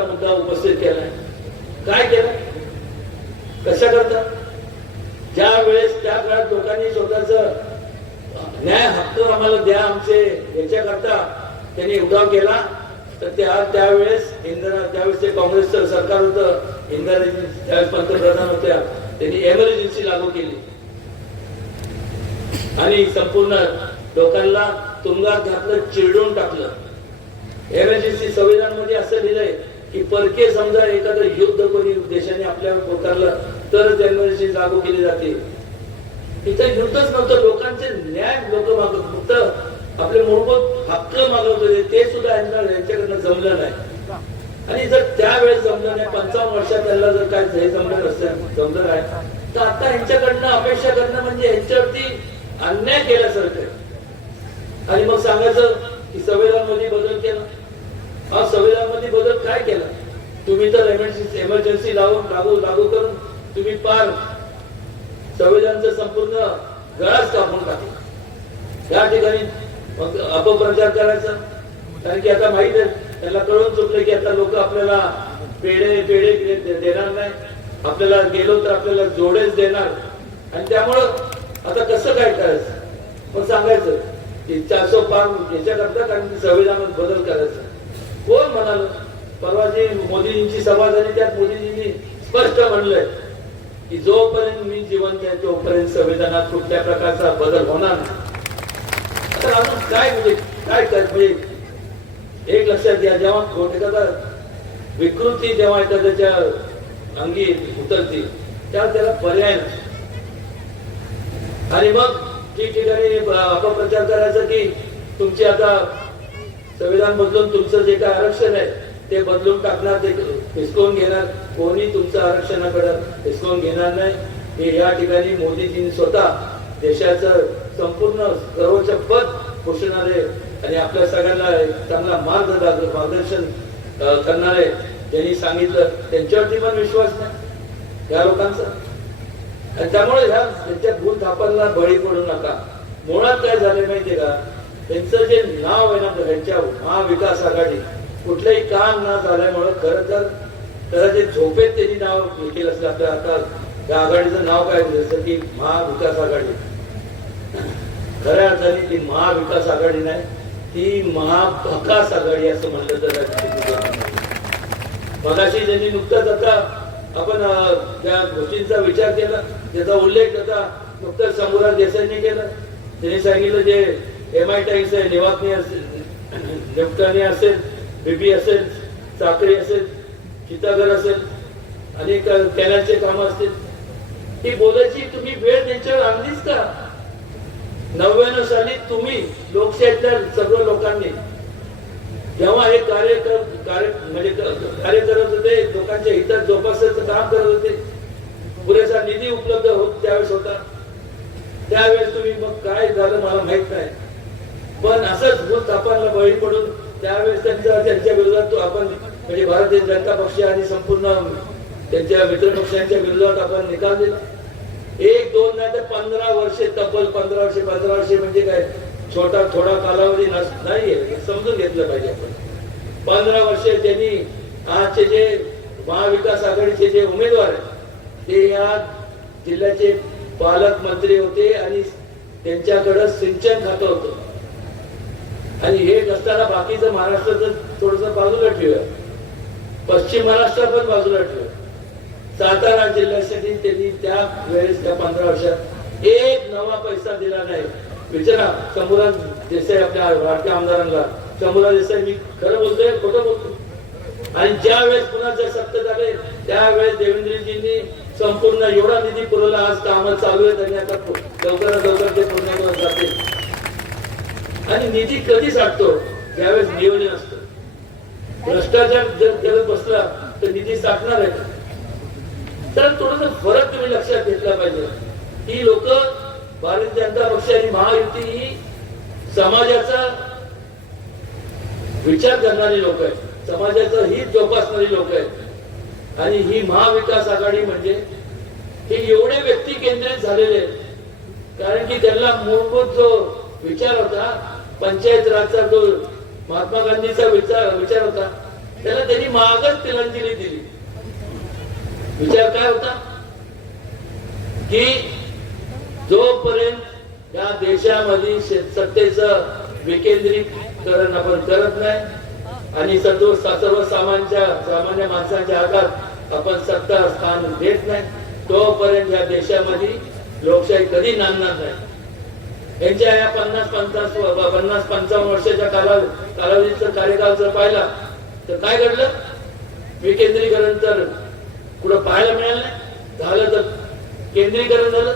मुद्दा उपस्थित केलाय. काय केलं? कशा करता? ज्या वेळेस त्या काळात लोकांनी स्वतःच न्याय हक्क आम्हाला द्या आमचे याच्याकरता त्यांनी उठाव केला. तर त्या त्यावेळेस इंदिरा त्यावेळेस ते काँग्रेसचं सरकार होतं इंदिराजी त्यावेळेस पंतप्रधान होत्या त्यांनी एमर्जन्सी लागू केली. आणि संपूर्ण लोकांना तुरुंगात घातलं चिरडून टाकलं. एमर्जन्सी संविधानमध्ये असं लिहिलंय की परके समजा एखादं युद्ध कोणी देशाने आपल्या पोकारलं तर एमर्जन्सी लागू केली जाते. इथं युद्धच नव्हतं लोकांचे न्याय लोक मागत फक्त आपले मूलभूत हक्क मागत होते ते सुद्धा यांना यांच्याकडनं जमलं नाही. आणि जर त्यावेळेस जमलं नाही पंचावन्न वर्षात त्यांना जर काय हे जमलं नसेल जमलं नाही तर आता यांच्याकडनं अपेक्षा करणं म्हणजे यांच्यावरती अन्याय केल्यासारखं आणि मग सांगायचं की संविधानमध्ये बदल केला. हा संविधानामध्ये बदल काय केला? तुम्ही तर एमर्जन्सी लावून लागू लागू करून तुम्ही पार संविधानचं संपूर्ण गळाच कापून टाकला. या ठिकाणी मग अपप्रचार करायचा. कारण की आता माहीत आहे त्यांना कळून चुकलं की आता लोक आपल्याला पेढे पेढे देणार नाही. आपल्याला गेलो तर आपल्याला जोडेच देणार. आणि त्यामुळं आता कसं काय करायचं? मग सांगायचं की चारशे पार याच्याकरता कारण की संविधानात बदल करायचा. कोण म्हणाल? परवा जी मोदीजींची सभा झाली त्यात मोदीजींनी स्पष्ट म्हणलंय की जोपर्यंत मी जिवंत आहे तोपर्यंत संविधानात कुठल्या प्रकारचा बदल होणार नाही. तर अजून काय म्हणजे काय काय म्हणजे एक लक्षात घ्या जेव्हा एखादा विकृती जेव्हा एखाद्याच्या अंगी उतरतील तेव्हा त्याला पर्याय आणि मग ठिकठिकाणी अपप्रचार करायचा की तुमची आता संविधान बदलून तुमचं जे काय आरक्षण आहे ते बदलून टाकणार ते हिसकवून घेणार. कोणी तुमचं आरक्षणाकडे हिसकवून घेणार नाही. हे या ठिकाणी मोदीजींनी स्वतः देशाचं संपूर्ण सर्वोच्च पद पोषणारे आणि आपल्या सगळ्यांना एक चांगला मार्ग मार्गदर्शन करणारे त्यांनी सांगितलं त्यांच्यावरती पण विश्वास नाही. या लोकांचा. आणि त्यामुळे ह्या त्यांच्या भूल थापांना बळी पडू नका. मुळात काय झाले माहितीये का? त्यांचं जे नाव आहे ना त्यांच्या महाविकास आघाडी कुठलंही काम न झाल्यामुळं खरं तर त्याला जे झोपेत त्यांनी नाव केलं असलं आपल्या आता त्या आघाडीचं नाव काय जसं की महाविकास आघाडी. खऱ्या अर्थाने ती महाविकास आघाडी नाही ती महाभकास आघाडी असं म्हणलं तर मगाशी त्यांनी नुकताच आता आपण त्या गोष्टींचा विचार केला त्याचा उल्लेख आता नुकताच शंभूराज देसाईंनी केला. त्यांनी सांगितलं जे एम आय टाईम्स आहे निवासनी असेल निपटाणी असेल बीबी असेल चाकरी असेल चितागर असेल आणि कॅनलचे कामं असतील. ही बोलायची तुम्ही वेळ त्यांच्यावर आणलीच का? नव्याण्णव साली तुम्ही लोकशाहीतल्या सर्व लोकांनी जेव्हा हे कार्य कार्य म्हणजे कार्य करत होते लोकांच्या हितात जोपासण्याचं काम करत होते. पुरेसा निधी उपलब्ध होत त्यावेळेस होता. त्यावेळेस तुम्ही मग काय झालं मला माहीत नाही. पण असंच भूल तापांना बळी पडून त्यावेळेस त्यांच्या त्यांच्या विरोधात तो आपण म्हणजे भारतीय जनता पक्ष आणि संपूर्ण त्यांच्या मित्र पक्षांच्या विरोधात आपण निकाल दिला. एक दोन नाही तर पंधरा वर्षे तब्बल पंधरा वर्षे पंधरा वर्षे म्हणजे काय? छोटा थोडा कालावधी नाहीये. समजून घेतलं पाहिजे आपण. पंधरा वर्षे त्यांनी आजचे जे महाविकास आघाडीचे जे उमेदवार आहेत ते या जिल्ह्याचे पालकमंत्री होते आणि त्यांच्याकडं सिंचन खातं होतं. आणि हे नसताना बाकीचं महाराष्ट्राचं थोडस बाजूला ठेवूया. पश्चिम महाराष्ट्र पण बाजूला ठेवूया. सातारा जिल्ह्यासाठी त्यांनी त्या वेळेस त्या पंधरा वर्षात एक नवा पैसा दिला नाही. विचारा शंभूराज देसाई आपल्या वाढत्या आमदारांना. शंभूराज देसाई मी खरं बोलतोय खोटं बोलतो आणि ज्या वेळेस पुन्हा जर सत्तेत आले त्यावेळेस देवेंद्रजींनी संपूर्ण एवढा निधी पुरवला आज कामं चालू आहे त्यांनी आता लवकरात लवकर ते पूर्ण जातील. आणि निधी कधी साठतो? त्यावेळेस नियोजन असतं. भ्रष्टाचार जर करत बसला तर निधी साठणार आहे तर थोडस फरक तुम्ही लक्षात घेतला पाहिजे. ही लोक भारतीय जनता पक्ष आणि महायुती ही समाजाचा विचार करणारी लोक आहेत. समाजाचं हित जोपासणारी लोक आहेत. आणि ही महाविकास आघाडी म्हणजे हे एवढे व्यक्ती केंद्रित झालेले आहेत. कारण की त्यांना मूलभूत जो विचार होता पंचायत राजचा जो महात्मा गांधीचा विचार विचार होता त्याला त्यांनी मागच तिलांजली दिली. विचार काय होता? की जोपर्यंत या देशामध्ये सत्तेच विकेंद्रीकरण आपण करत नाही आणि सर्व सर्व सामान्य माणसांच्या हातात आपण सत्ता स्थान देत नाही तोपर्यंत या देशामध्ये लोकशाही कधी नांदणार नाही. यांच्या या पन्नास पन्नास पन्नास पंचावन्न वर्षाच्या कालावधी कालावधीचा कार्यकाल जर पाहिला तर काय घडलं? विकेंद्रीकरण तर कुठं पाहायला मिळालं नाही. झालं तर केंद्रीकरण झालं.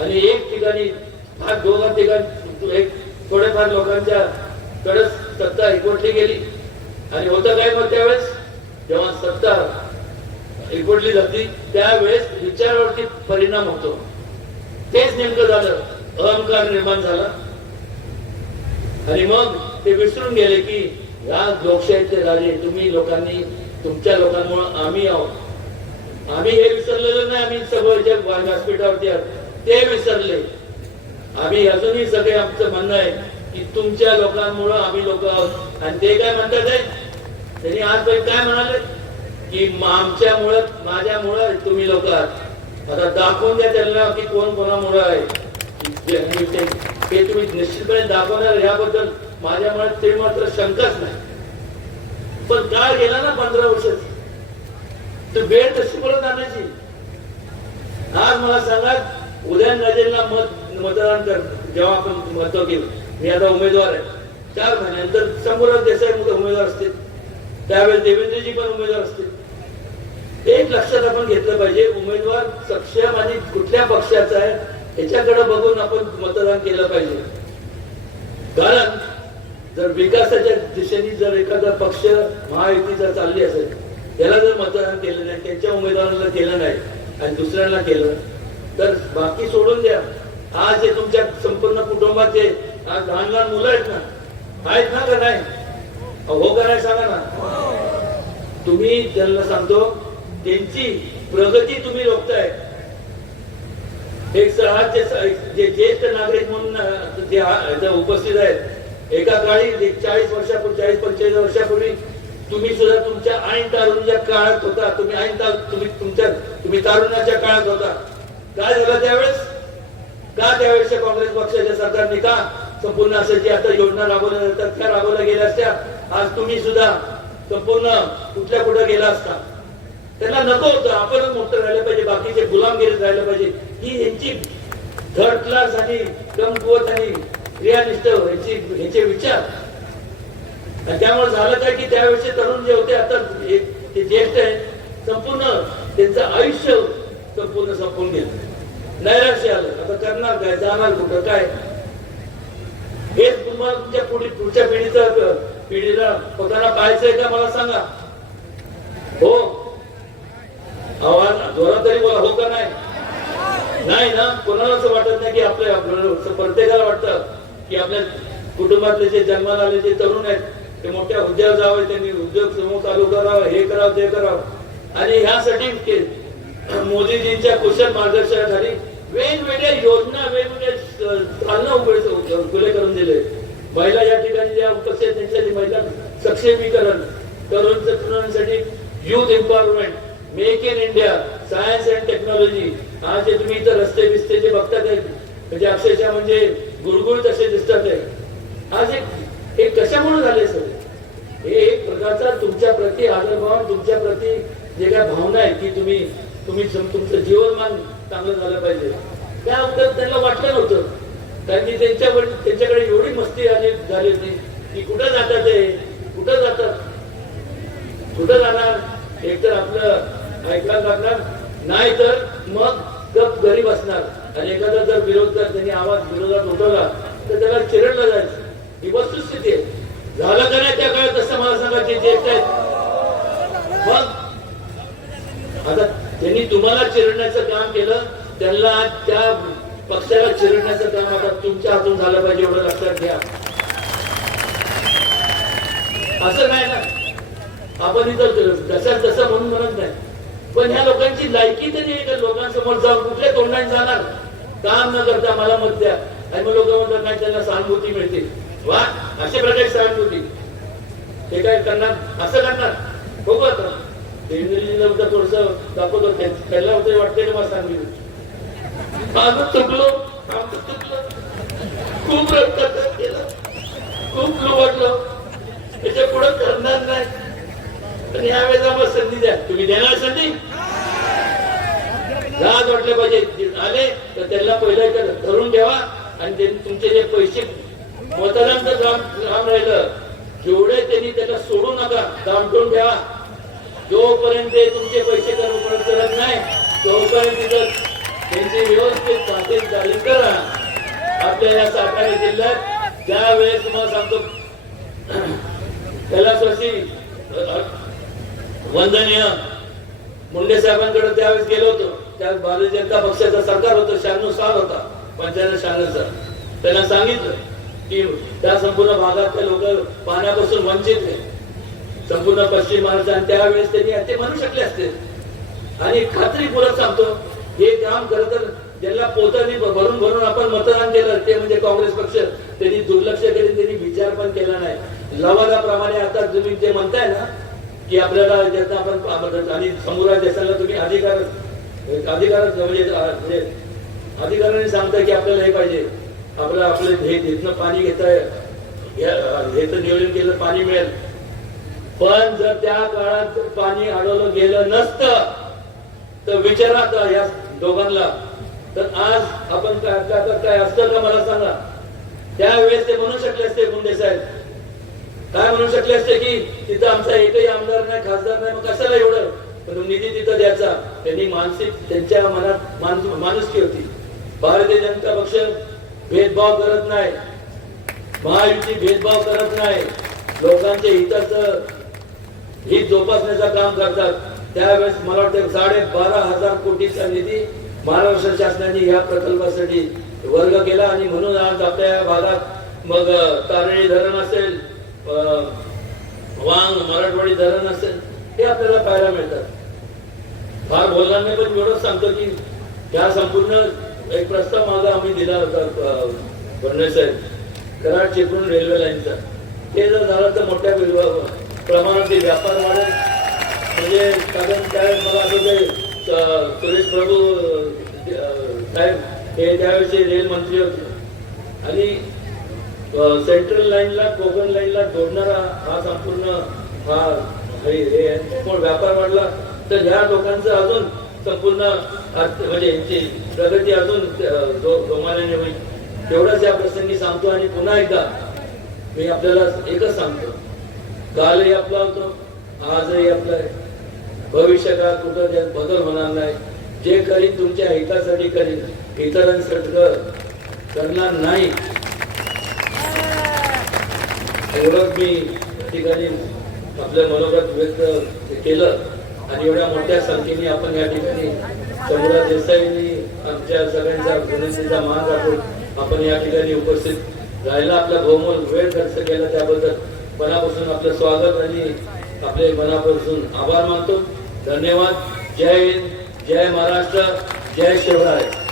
आणि एक ठिकाणी फार दोघा ठिकाणी एक थोडेफार लोकांच्या कडच सत्ता एकवटली गेली. आणि होतं काय मग त्यावेळेस? जेव्हा सत्ता एकवटली जाते त्यावेळेस विचारावरती परिणाम होतो. तेच नेमकं झालं. अहंकार निर्माण झाला. आणि मग ते विसरून गेले की या लोकशाहीचे राजे तुम्ही लोकांनी तुमच्या लोकांमुळे आम्ही आहोत. आम्ही हे विसरलेलं नाही आम्ही सगळं व्यासपीठावरती ते विसरले. आम्ही अजूनही सगळे आमचं म्हणणं आहे की तुमच्या लोकांमुळं आम्ही लोक आहोत. आणि ते काय म्हणतात आहे? त्यांनी आज काय म्हणाले? की आमच्यामुळं माझ्यामुळं तुम्ही लोक आहात. आता दाखवून द्या त्यांना की कोण कोणामुळं आहे. जे- आणि ते तुम्ही निश्चितपणे दाखवणार याबद्दल माझ्या मनात ते मात्र शंकाच नाही. पण काळ गेला ना पंधरा वर्षाचा तर वेळ तशी परत आणायची? आज मला सांगा उदयनराजेंना मत मतदान कर जेव्हा आपण महत्त्व केलं. मी आता उमेदवार आहे. चार महिन्यानंतर शंभूराज देसाई मुलं उमेदवार असतील. त्यावेळेस देवेंद्रजी पण उमेदवार असतील. एक लक्षात आपण घेतलं पाहिजे उमेदवार सक्षम आणि कुठल्या पक्षाचा आहे याच्याकडे बघून आपण मतदान केलं पाहिजे. कारण जर विकासाच्या दिशेने जर एखादा पक्ष महायुतीचा चालली असेल त्याला जर मतदान केलं नाही त्यांच्या उमेदवाराला केलं नाही आणि दुसऱ्यांना केलं तर बाकी सोडून द्या. आज जे तुमच्या संपूर्ण कुटुंबाचे आज लहान लहान मुलं आहेत ना आहेत ना का नाही? अहो, हो का नाही सांगा ना? तुम्ही त्यांना सांगतो त्यांची प्रगती तुम्ही रोखताय. एक सहाचे जे ज्येष्ठ नागरिक म्हणून जे उपस्थित आहेत एका काळी चाळीस वर्षापूर्वी चाळीस पंचेचाळीस वर्षापूर्वी तुम्ही सुद्धा तुमच्या ऐन तारुण्याच्या काळात होता. तुम्ही ऐन तुम्ही तुमच्या तुम्ही तारुण्याच्या काळात होता. काय झालं त्यावेळेस? का त्यावेळेसच्या काँग्रेस पक्षाच्या सरकारने का संपूर्ण असं जे आता योजना राबवल्या जातात त्या राबवल्या गेल्या असत्या? आज तुम्ही सुद्धा संपूर्ण कुठल्या कुठं गेला असता? त्यांना नको होतं. आपणच मोठं राहिलं पाहिजे. बाकीचे गुलामगिरीत राहिलं पाहिजे. ही यांची थर्ड क्लास आणि कमकुवत आणि क्रियानिष्ठ यांची ह्याचे विचार. त्यामुळे झालं काय की त्यावेळेचे तरुण जे होते आता ते ज्येष्ठ आहे संपूर्ण त्यांचं आयुष्य संपूर्ण संपून गेलं. नैराश्य आलं. आता करणार काय? जाणार कुठं? काय? हेच तुम्हाला तुमच्यापुढे पुढच्या पिढीचं पिढीला पोताना पाहायचंय का? मला सांगा. हो. आवाज जोरात तरी बोला. हो का नाही? नाही ना कोणाला असं वाटत नाही की आपल्या प्रत्येकाला वाटतं की आपल्या कुटुंबातले जे जन्माला आले जे तरुण आहेत ते मोठ्या उद्योग जावे त्यांनी उद्योग समूह चालू करावं हे करावं ते करावं. आणि ह्यासाठी मोदीजींच्या कुशल मार्गदर्शनाखाली वेगवेगळ्या योजना वेगवेगळ्या चालना उघड खुले करून दिले. महिला या ठिकाणी ज्या उपस्थित त्यांच्यासाठी महिला सक्षमीकरण तरुण तरुणांसाठी youth empowerment make in India science and technology आज जे तुम्ही इथं रस्ते बिस्ते जे बघतात म्हणजे अक्षरशः म्हणजे गुळगुळ तसे दिसतात आज एक हे कशामुळे झाले सर? हे एक प्रकारचा तुमच्या प्रती आदरभाव तुमच्या प्रती जे काय भावना आहे की तुम्ही तुम्ही तुमचं जीवनमान चांगलं झालं पाहिजे. त्या अगोदर त्यांना वाटलं नव्हतं. त्यांनी त्यांच्या त्यांच्यावर त्यांच्याकडे एवढी मस्ती आली झाली होती की कुठं जातात ते? कुठं जातात? कुठं जाणार? एकतर आपलं ऐकायला लागणार. नाही तर मग गप घरी बसणार आणि एखादा जर विरोध जर त्यांनी आवाज विरोधात उठवला तर त्याला चिरडलं जायचं. ही वस्तुस्थिती आहे. झालं का नाही त्या काळात तसं मला सांगा जे ज्येष्ठ आहेत मग? आता त्यांनी तुम्हाला चिरडण्याचं काम केलं त्यांना त्या पक्षाला चिरडण्याचं काम आता तुमच्या हातून झालं पाहिजे एवढं लक्षात घ्या. असं नाही ना? आपण इथं जसं तसं म्हणून म्हणत नाही. पण ह्या लोकांची लायकी तरी समोर जाऊन कुठल्या तोंडाने जाणार? काम न करता मला मत द्या. आणि मग लोक म्हणतात नाही त्यांना सहानुभूती मिळते. वा अशा प्रकारची सहानुभूती. ते काय करणार? असं करणार? हो बघू आता देवेंद्रजीला उद्या थोडस दाखवतो त्याला होतं वाटतंय मला सांगितलं माझं चुकलो आमचं चुकलं. खूप रक्ताचं केलं. खूप वाटलं त्याच्या पुढं करणार नाही. पण यावेळेस आम्हाला संधी द्या. तुम्ही देणार संधी? लाज वाटलं पाहिजे. आले तर त्यांना पहिलं धरून ठेवा आणि तुमचे जे पैसे मतदारांचं काम काम राहिलं जेवढे त्यांनी त्याला सोडू नका दामटून ठेवा. जोपर्यंत तुमचे पैसे करून परत करत नाही तोपर्यंत तिथं त्यांची व्यवस्थित खाते चालू करा. आपल्या या सातारा जिल्ह्यात ज्या वेळेस तुम्हाला सांगतो त्याला स्वशी वंदनीय मुंडे साहेबांकडे त्यावेळेस गेलो होतो. त्या भारतीय जनता पक्षाचं सरकार होतं शहाण्णव साल होता पंच्याण्णव शहाण्णव साल त्यांना सांगितलं की त्या संपूर्ण भागातले लोक पाण्यापासून वंचित आहे संपूर्ण पश्चिम महाराष्ट्र आणि त्यावेळेस त्यांनी ते म्हणू शकले असते. आणि खात्रीपूर्वक सांगतो हे काम खरं तर ज्यांना पोतानी भरून भरून आपण मतदान केलं ते म्हणजे काँग्रेस पक्ष. त्यांनी दुर्लक्ष केले त्यांनी विचार पण केला नाही. लवादाप्रमाणे आता तुम्ही जे म्हणताय ना की आपल्याला ज्यांना आपण आणि समोर देशाला तुम्ही अधिकार अधिकार म्हणजे म्हणजे अधिकाराने की आपल्याला हे पाहिजे. आपलं आपलं हे इथनं पाणी घेताय हेच नियोजन केलं पाणी मिळेल. पण जर त्या काळात पाणी अडवलं गेलं नसतं तर विचारात आता या दोघांना. तर आज आपण काय काय काय- काय असतं का मला सांगा. त्यावेळेस ते म्हणू शकले असते मुंडे साहेब. काय म्हणू शकले असते की तिथं आमचा एकही आमदार नाही खासदार नाही मग कशाला एवढं? म्हणून निधी तिथं द्यायचा. त्यांनी मानसिक त्यांच्या मनात माणुसकी होती. भारतीय जनता पक्ष भेदभाव करत नाही. महायुती भेदभाव करत नाही. लोकांच्या हिताचं हित जोपासण्याचं काम करतात. त्यावेळेस मला वाटतं साडे बारा हजार कोटीचा निधी महाराष्ट्र शासनाने या प्रकल्पासाठी वर्ग केला आणि म्हणून आज आपल्या या भागात मग तारणी धरण असेल वांग मराठवाडी धरण असेल हे आपल्याला पाहायला मिळतात. फार बोलणार नाही पण एवढंच सांगतो की त्या संपूर्ण एक प्रस्ताव माझा आम्ही दिला होता अ, फडणवीस साहेब कराड चिपळूण रेल्वे लाईनचा ते जर झालं तर मोठ्या प्रमाणात ते व्यापार वाढेल. म्हणजे कारण काय मला आठवतंय सुरेश प्रभू साहेब हे त्यावेळेचे रेल मंत्री होते. आणि सेंट्रल लाईनला कोकण लाईनला जोडणारा हा संपूर्ण हा हे व्यापार वाढला तर ह्या लोकांचं अजून संपूर्ण अर्थ- म्हणजे यांची प्रगती अजून जो- जोमाने होईल. तेवढंच या प्रसंगी सांगतो आणि पुन्हा एकदा मी आपल्याला एकच सांगतो. कालही आपला होतो आजही आपला आहे. भविष्यकाळात कुठं त्यात बदल होणार नाही. जे करीन तुमच्या हितासाठी करीन. इतरांसाठी करणार नाही. एवढंच मी ठिकाणी आपलं मनोगत व्यक्त केलं. आणि एवढ्या मोठ्या संख्येने आपण या ठिकाणी समोरा देसाईंनी आमच्या सगळ्यांचा विनंतीचा मान राखून आपण या ठिकाणी उपस्थित राहायला आपला बहुमोल वेळ खर्च केला त्याबद्दल मनापासून आपलं स्वागत आणि आपले मनापासून आभार मानतो. धन्यवाद. जय हिंद. जय महाराष्ट्र. जय शिवराय.